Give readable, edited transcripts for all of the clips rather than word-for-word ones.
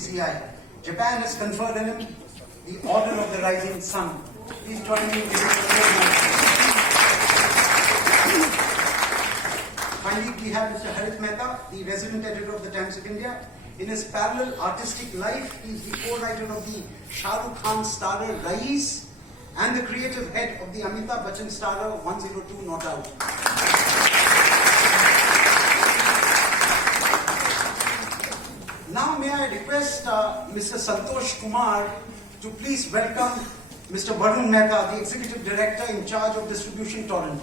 BCCI, Japan has conferred on him the Order of the Rising Sun. Please join me in giving a Finally, we have Mr. Harit Mehta, the resident editor of the Times of India. In his parallel artistic life, he is the co-writer of the Shah Rukh Khan starrer Rais and the creative head of the Amitabh Bachchan starrer 102 Not Out. Now may I request Mr. Santosh Kumar to please welcome Mr. Varun Mehta, the Executive Director in charge of Distribution Torrent.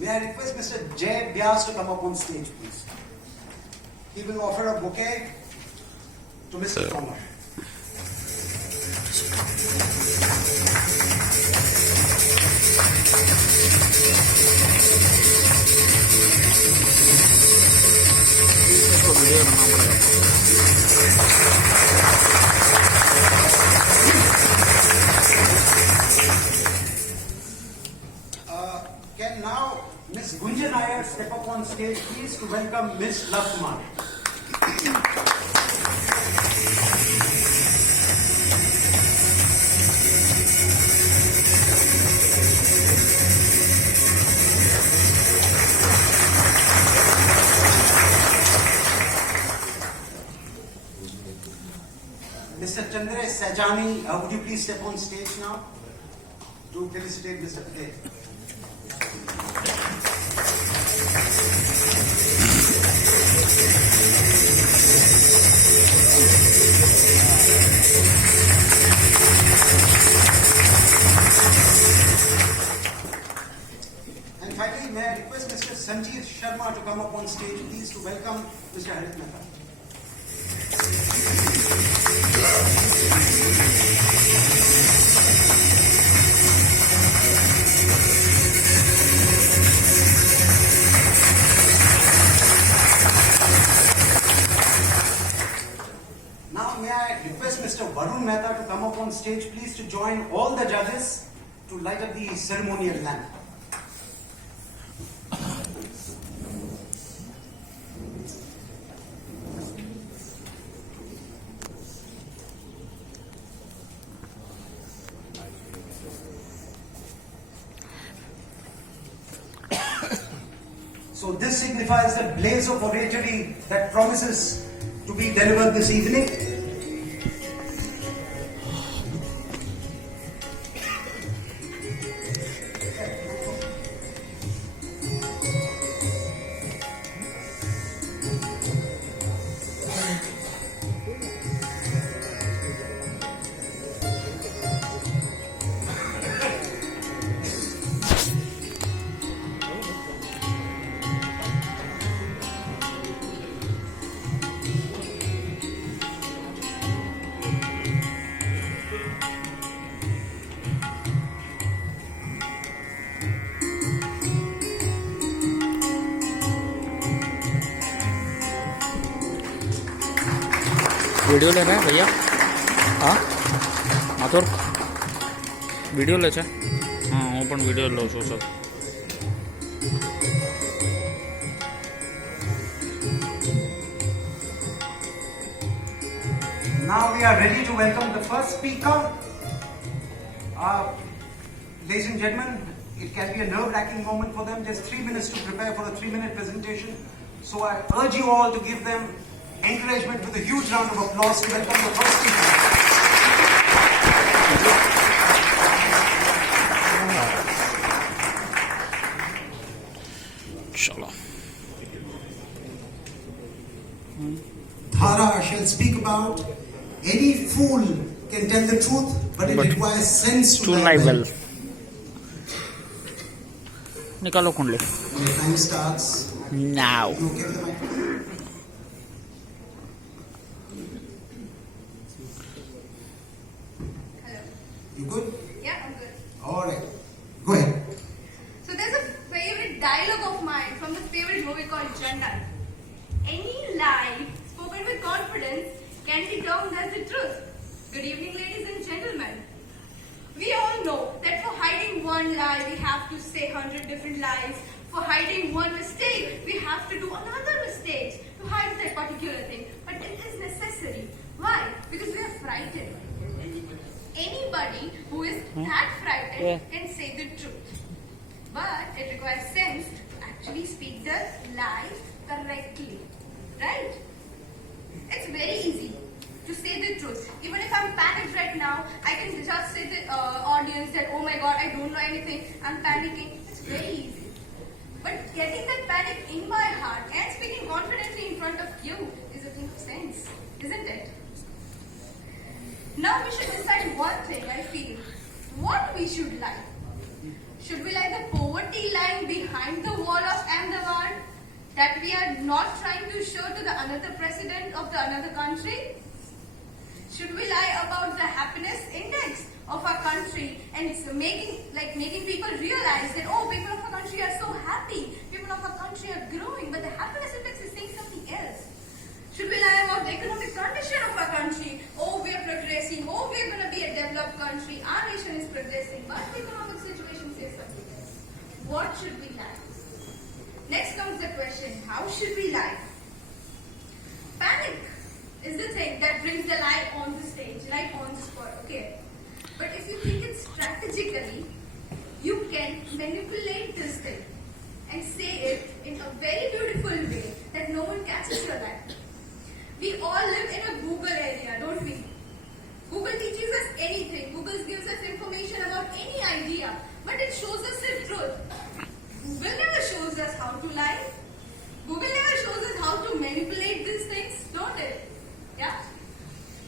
May I request Mr. Jay Vyas to come up on stage, please. He will offer a bouquet to Mr. Tomar. Can now Ms. Gunjan Iyer step up on stage, please, to welcome Ms. Love Kumar. Mr. Chandra Sajani, would you please step on stage now to felicitate Mr. Patel? And finally, may I request Mr. Sanjeev Sharma to come up on stage, please, to welcome Mr. Harit Mehta. Now, may I request Mr. Varun Mehta to come up on stage, please, to join all the judges to light up the ceremonial lamp. So this signifies the blaze of oratory that promises to be delivered this evening. Video ले रहे हैं भैया? हाँ Mathur video ले छे? हाँ हूँ पण वीडियो लઉં છું sir. Now we are ready to welcome the first speaker. Ladies and gentlemen, it can be a nerve-wracking moment for them. Just 3 minutes to prepare for a 3-minute presentation. So I urge you all to give them encouragement with a huge round of applause to welcome the first speaker. ચલો. Dhara shall speak about any fool can tell the truth, but it requires sense to Too that live well. well. निकालो कुंडली. When the time starts, Now. you okay with the mic? You good? Yeah, I'm good. All right. Go ahead. So there's a favorite dialogue of mine from the favorite one lie. Any lie spoken with confidence can be termed as the truth. Good evening, ladies and gentlemen. We all know that for hiding one lie, we have to say 100 different lies. For hiding one mistake, we have to do another mistake to hide that particular thing. But it is necessary. Why? Because we are frightened. Anybody who is that frightened can say the truth. But it requires sense to actually speak the lie correctly. Right? It's very easy to say the truth. Even if I'm panicked right now, I can just say to the audience that, oh my god, I don't know anything, I'm panicking. It's very easy. But getting that panic in my heart and speaking confidently in front of you is a thing of sense, isn't it? Now we should decide one thing, I feel. What we should lie. Should we lie the poverty line behind the wall of Ahmedabad that we are not trying to show to the another president of the another country? Should we lie about the happiness index of our country and it's making people realize that, oh, people of our country are so happy, people of our country are growing, but the happiness index is saying something else? Should we lie about the economic condition of our country? Oh, we are progressing. Oh, we are going to be a developed country. Our nation is progressing, but the economic situation says something else. What should we lie? Next comes the question, how should we lie? Panic is the thing that brings the lie on the stage, like on the spot, okay? But if you think it strategically, you can manipulate this thing and say it in a very beautiful way that no one catches your lie. We all live in a Google area, don't we? Google teaches us anything. Google gives us information about any idea, but it shows us the truth. Google never shows us how to lie. Google never shows us how to manipulate these things, don't it? Yeah?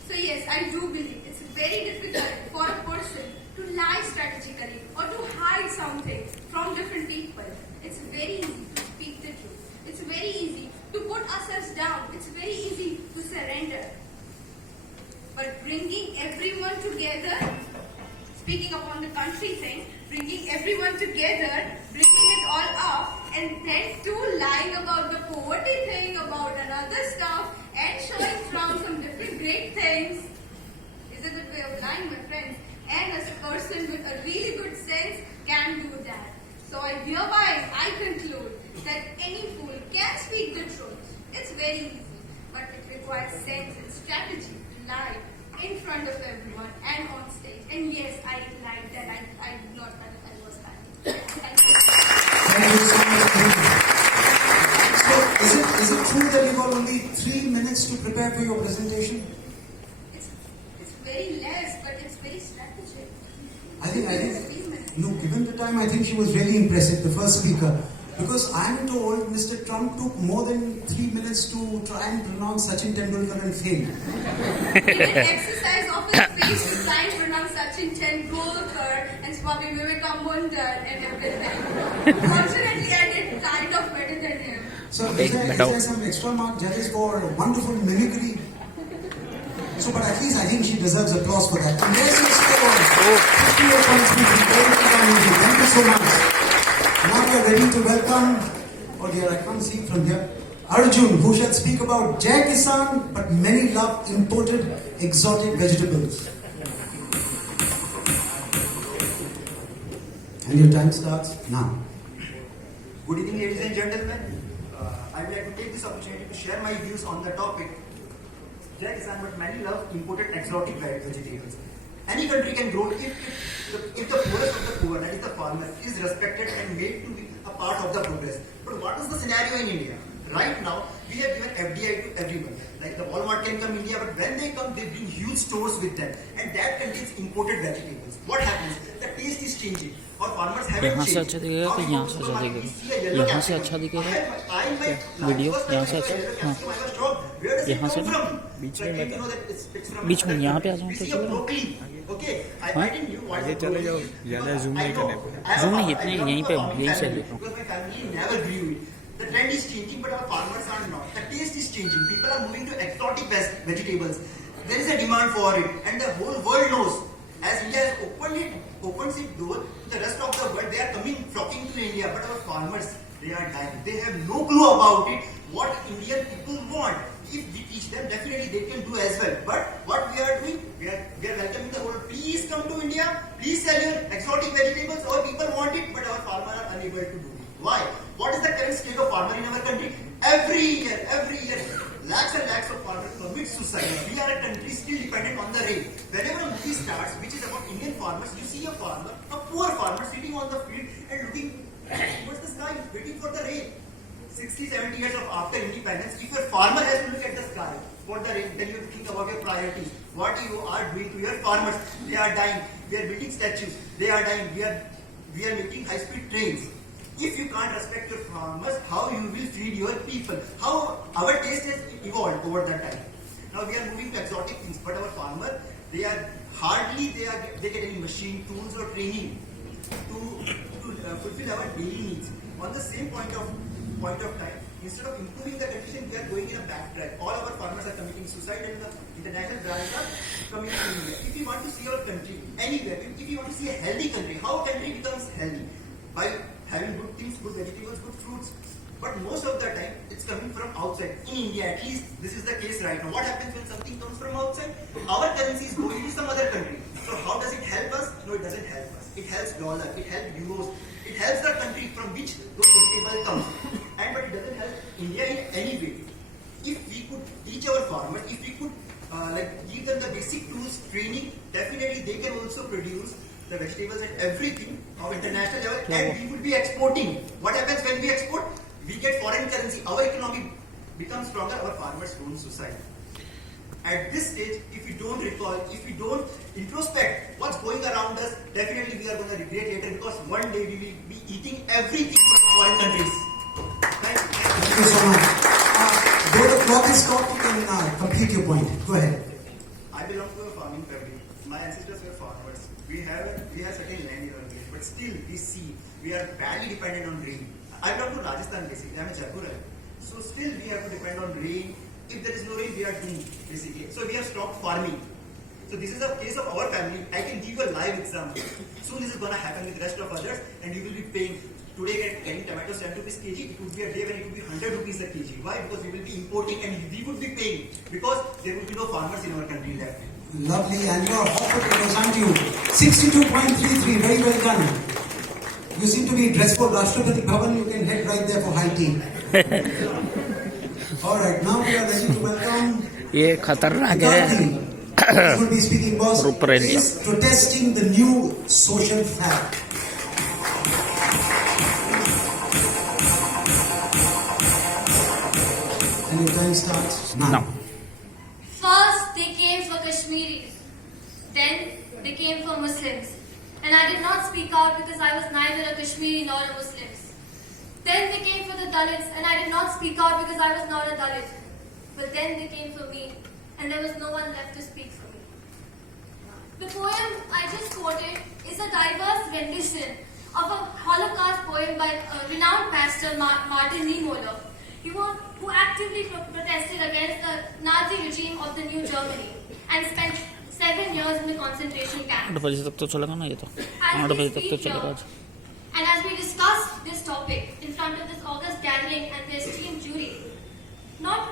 So yes, I do believe it's very difficult for a person to lie strategically or to hide something from different people. It's very easy to speak the truth. It's very easy to put ourselves down. It's very easy to surrender. But bringing everyone together, speaking upon the country thing, bringing everyone together, bringing it all up, and then to lying about the poverty thing, about another stuff, and showing from some different great things, is a good way of lying, my friends. And as a person with a really good sense can do that. So I conclude that any fool can speak the truth. It's very easy, but it requires sense and strategy to lie in front of everyone and on stage. And yes, I lied that I did not that I was lying. Thank you. Thank you so much. So, is it true that you got only 3 minutes to prepare for your presentation? It's very less, but it's very strategic. I think, no, given the time, I think she was really impressive, the first speaker. Because I am told Mr. Trump took more than 3 minutes to try and pronounce Sachin Tendulkar and failed. He did exercise of his face to try and pronounce Sachin Tendulkar and Swami Vivekananda and everything. Fortunately, I did kind of better than him. So is there some extra mark judges for wonderful mimicry? So, but at least I think she deserves applause for that. And there's your score. 58 points. Thank you so much. Now we are ready to welcome, oh dear, I can't see from here, Arjun, who shall speak about Jai Kisan, but many love imported exotic vegetables. And your time starts now. Good evening, ladies and gentlemen. I would like to take this opportunity to share my views on the topic. Jai Kisan, but many love imported exotic vegetables. Any country can grow if the poorest of the poor, that is the farmer, is respected and made to be a part of the progress. But what is the scenario in India? Right now, we have given FDI to everyone. Like the Walmart can come India, but when they come, they bring huge stores with them. And that contains imported vegetables. What happens? The taste is changing. Or farmers haven't यहाँ से changed. अच्छा दिखेगा कि यहाँ से अच्छा दिखेगा? यहाँ से अच्छा दिखेगा वीडियो? यहाँ से अच्छा? हाँ, यहाँ से ना? बीच में यहाँ पे आ जाऊँ तो चलेगा? हाँ? आगे चले जाओ, ज़्यादा जूम नहीं करने को। जूम नहीं, इतने यहीं पे हूँ, यहीं से देख रहा हूँ। The trend is changing, but our farmers are not. The taste is changing. People are moving to exotic vegetables. There is a demand for it, and the whole world knows. As India has opens its door to the rest of the world, they are flocking to India. But our farmers, They are dying. They have no clue about it, what Indian people want. If we teach them, definitely they can do as well. But what we are doing, we are welcoming the whole, please come to India, please sell your exotic vegetables. Our people want it, but our farmers are unable to do it. Why? What is the current state of farmer in our country? Every year, lakhs and lakhs of farmers commit suicide. We are a country still dependent on the rain. Whenever a movie starts, which is about Indian farmers, you see a farmer, a poor farmer sitting on the field and looking towards the sky, waiting for the rain. 60, 70 years of after independence, if your farmer has to look at the sky for the rain, then you have to think about your priorities. What you are doing to your farmers. They are dying. We are building statues. They are dying. We are making high-speed trains. If you can't respect your farmers, how you will feed your people? How our taste has evolved over that time. Now we are moving to exotic things, but our farmer, they get any machine, tools or training to fulfill our daily needs. On the same point of time, instead of improving the condition, we are going in a backtrack. All our farmers are committing suicide, and the international brands are coming to India. If you want to see our country anywhere, if you want to see a healthy country, how a country becomes healthy? By having good things, good vegetables, good fruits. But most of the time, it's coming from outside. In India, at least, this is the case right now. What happens when something comes from outside? Our currency is going to some other country. So how does it help us? No, it doesn't help us. It helps dollar, it helps euros, it helps the country from which those vegetables come. But it doesn't help India in any way. If we could teach our farmers, if we could give them the basic tools, training, definitely they can also produce the vegetables and everything of international level, and we would be exporting. What happens when we export? We get foreign currency. Our economy becomes stronger. Our farmers don't suicide. At this stage, if we don't recall, if we don't introspect what's going around us, definitely we are going to regret later, because one day we will be eating everything from foreign countries. Thank you. Thank you so much. Though the clock is stopped, you can complete your point. Go ahead. I belong to a farming family. My ancestors were farmers. We have certain land in our village, but still we are badly dependent on rain. I belong to Rajasthan basically. I'm a Jaipur. So still we have to depend on rain. If there is no rain, we are doomed basically. So we have stopped farming. So this is a case of our family. I can give you a live example. Soon this is going to happen with the rest of others, and you will be paying. Today getting tomatoes 10 rupees kg, it would be a day when it would be 100 rupees a kg. Why? Because we will be importing and we would be paying, because there would be no farmers in our country left. Lovely, and your hot potatoes, aren't you? 62.33, very well done. You seem to be dressed for Rashtrapati Bhavan. You can head right there for high tea. All right, now we are ready to welcome. ये खतरनाक है. He will be speaking, boss. Is protesting the new social fad. And your time starts now. No. First, they came for Kashmiris. Then, they came for Muslims. And I did not speak out because I was neither a Kashmiri nor a Muslim. Then they came for the Dalits, and I did not speak out because I was not a Dalit. But then they came for me, and there was no one left to speak for me. The poem I just quoted is a diverse rendition of a Holocaust poem by renowned pastor Martin Niemöller, who actively protested against the Nazi regime of the New Germany and spent 7 years in the concentration camp. 8 बजे तक तो चलेगा ना ये तो 8 बजे तक तो चलेगा आज. And as we discussed this topic in front of this august gathering and the esteemed jury, not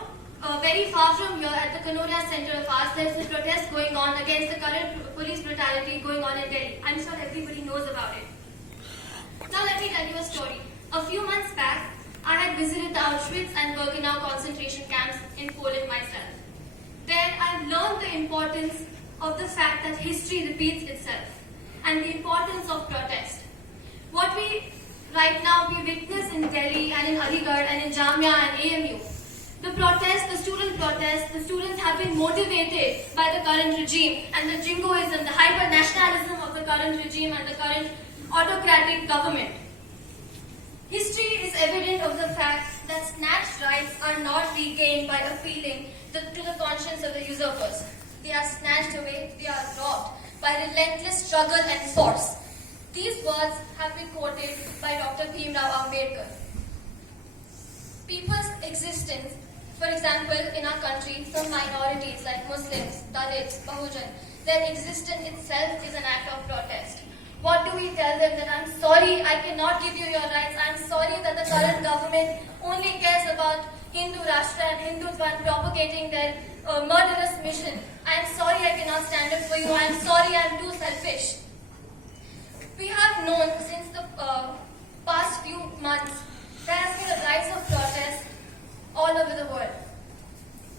very far from here at the Kanoria Center of Arts, there is a protest going on against the current police brutality going on in Delhi. I'm sure everybody knows about it. Now let me tell you a story. A few months back, I had visited the Auschwitz and Birkenau concentration camps in Poland myself. There I learned the importance of the fact that history repeats itself and the importance of protest. What we right now we witness in Delhi and in Aligarh and in Jamia and AMU, the student protest, the students have been motivated by the current regime and the jingoism, the hyper-nationalism of the current regime and the current autocratic government. History is evident of the fact that snatched rights are not regained by appealing to the conscience of the usurpers. They are snatched away, they are robbed by relentless struggle and force. These words have been quoted by Dr. Bhimrao Ambedkar. People's existence, for example, in our country, some minorities like Muslims, Dalits, Bahujan, their existence itself is an act of protest. What do we tell them? That I'm sorry, I cannot give you your rights. I'm sorry that the current government only cares about Hindu Rashtra and Hindutva and propagating their murderous mission. I'm sorry I cannot stand up for you. I'm sorry I'm too selfish. We have known since the past few months there has been a rise of protests all over the world.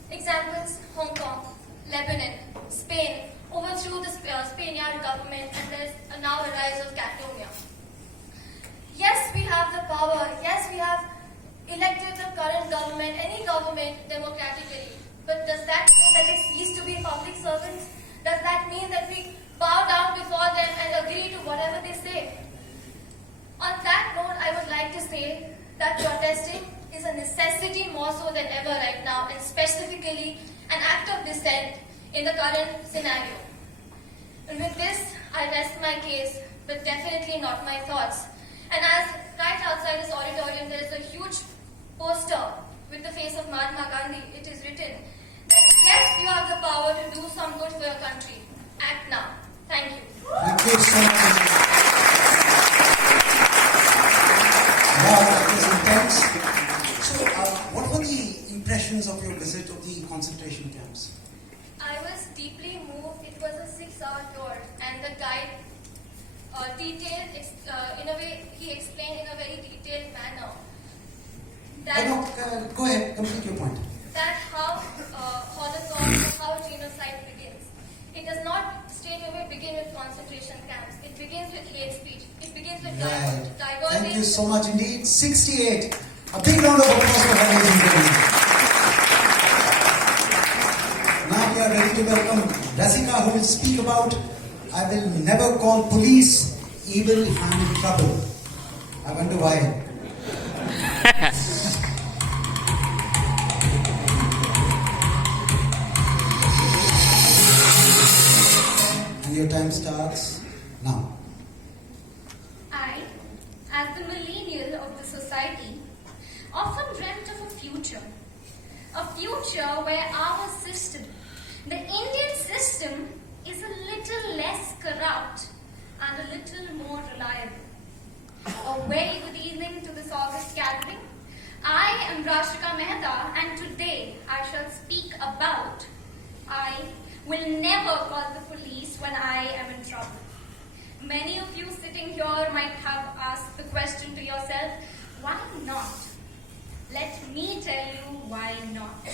Examples: Hong Kong, Lebanon, Spain overthrew the Spaniard government, and there's now a rise of Catalonia. Yes, we have the power. Yes, we have elected the current government, any government, democratically. But does that mean that they cease to be public servants? Does that mean that we bow down before them and agree to whatever they say? On that note, I would like to say that protesting is a necessity more so than ever right now, and specifically an act of dissent in the current scenario. And with this, I rest my case, but definitely not my thoughts. And as right outside this auditorium, there is a huge poster with the face of Mahatma Gandhi. It is written that yes, you have the power to do some good for your country. Act now. Thank you. Thank you so much. Wow, that was intense. So, what were the impressions of your visit of the concentration camps? I was deeply moved. It was a 6-hour tour, and the guide detailed, in a way, he explained in a very detailed manner that, Go ahead, complete your point. that how Holocaust, how genocide begins. It does not straight away begin with concentration camps. It begins with hate speech. It begins with Right. diverting. Thank you so much indeed. 68. A big round of applause for her, ladies and gentlemen. Now we are ready to welcome Rasika, who will speak about I will never call police even if I'm in trouble. I wonder why. And your time starts now. I, as the millennial of the society, often dreamt of a future where our system, the Indian system, is a little less corrupt and a little more reliable. A very good evening to this August gathering. I am Rashika Mehta, and today I shall speak about I will never call the police when I am in trouble. Many of you sitting here might have asked the question to yourself, why not? Let me tell you why not.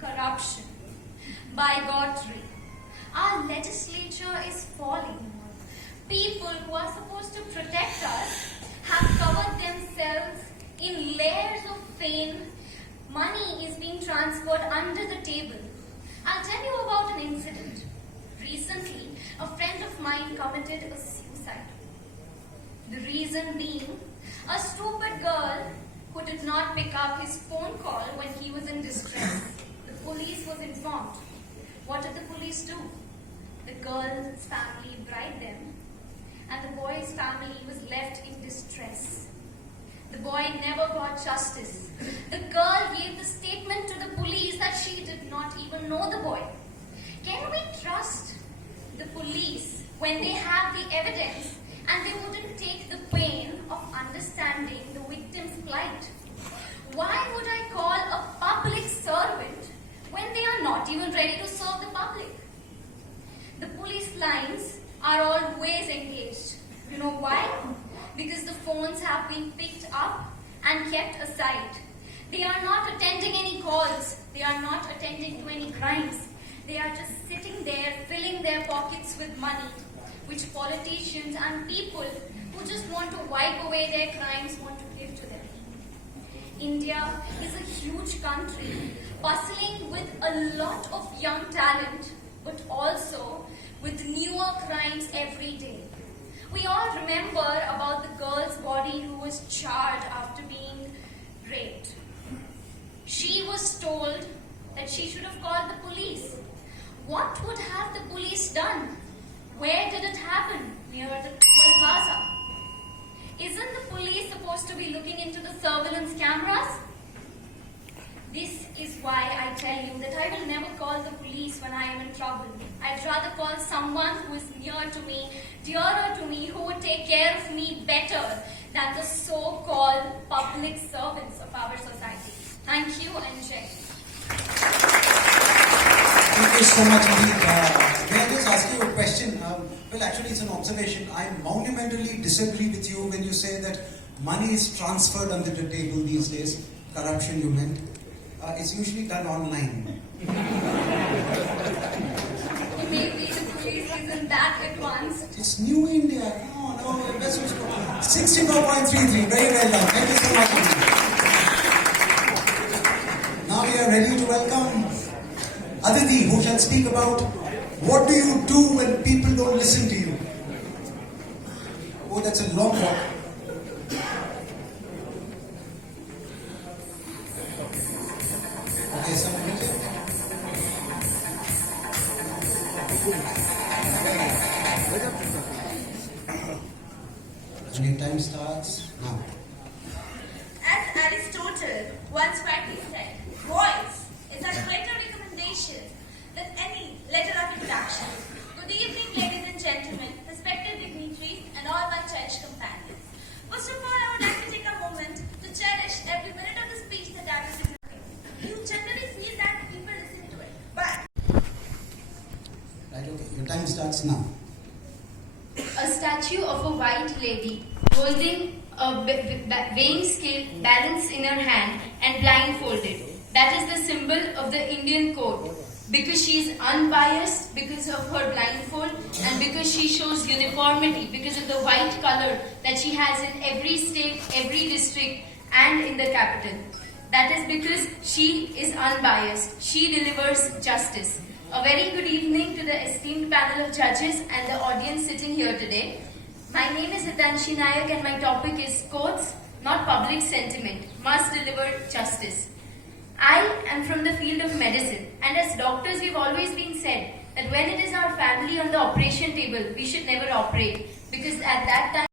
Corruption, bigotry. Our legislature is falling. People who are supposed to protect us have covered themselves in layers of fame. Money is being transferred under the table. I'll tell you about an incident. Recently, a friend of mine committed a suicide. The reason being, a stupid girl who did not pick up his phone call when he was in distress. The police was informed. What did the police do? The girl's family bribed them, and the boy's family was left in distress. The boy never got justice. The girl gave the statement to the police that she did not even know the boy. Can we trust the police when they have the evidence and they wouldn't take the pain of understanding the victim's plight? Why would I call a public servant when they are not even ready to serve the public? The police lines are always engaged. You know why? Because the phones have been picked up and kept aside. They are not attending any calls. They are not attending to any crimes. They are just sitting there filling their pockets with money, which politicians and people who just want to wipe away their crimes want to give to them. India is a huge country, bustling with a lot of young talent, but also with newer crimes every day. We all remember about the girl's body who was charred after being raped. She was told that she should have called the police. What would have the police done? Where did it happen? Near the Toll Plaza. Isn't the police supposed to be looking into the surveillance cameras? This is why I tell you that I will never call the police when I am in trouble. I'd rather call someone who is near to me, dearer to me, who would take care of me better than the so-called public servants of our society. Thank you and Jai. Thank you so much, indeed. May I just ask you a question? Well, actually, it's an observation. I monumentally disagree with you when you say that money is transferred under the table these days. Corruption, you meant. It's usually done online. Maybe the police isn't that advanced. It's New India. No, investors. 64.33. Very well done. Thank you so much. Now we are ready to welcome Aditi, who shall speak about what do you do when people don't listen to you. Oh, that's a long walk. Okay, some music. Your time starts now. As Aristotle once rightly said, voice is a greater recommendation than any letter of introduction. Good evening, ladies and gentlemen, respected dignitaries, and all my cherished companions. First of all, I would like to take a moment to cherish every minute of the speech that I was delivering. You generally feel that people listen to it, but Right, okay. Your time starts now. A statue of a white lady holding a weighing scale balanced in her hand and blindfolded. That is the symbol of the Indian code. Because she is unbiased, because of her blindfold, and because she shows uniformity, because of the white color that she has in every state, every district, and in the capital. That is because she is unbiased. She delivers justice. A very good evening to the esteemed panel of judges and the audience sitting here today. My name is Hitanshi Nayak and my topic is courts, not public sentiment, must deliver justice. I am from the field of medicine, and as doctors we've always been said that when it is our family on the operation table, we should never operate, because at that time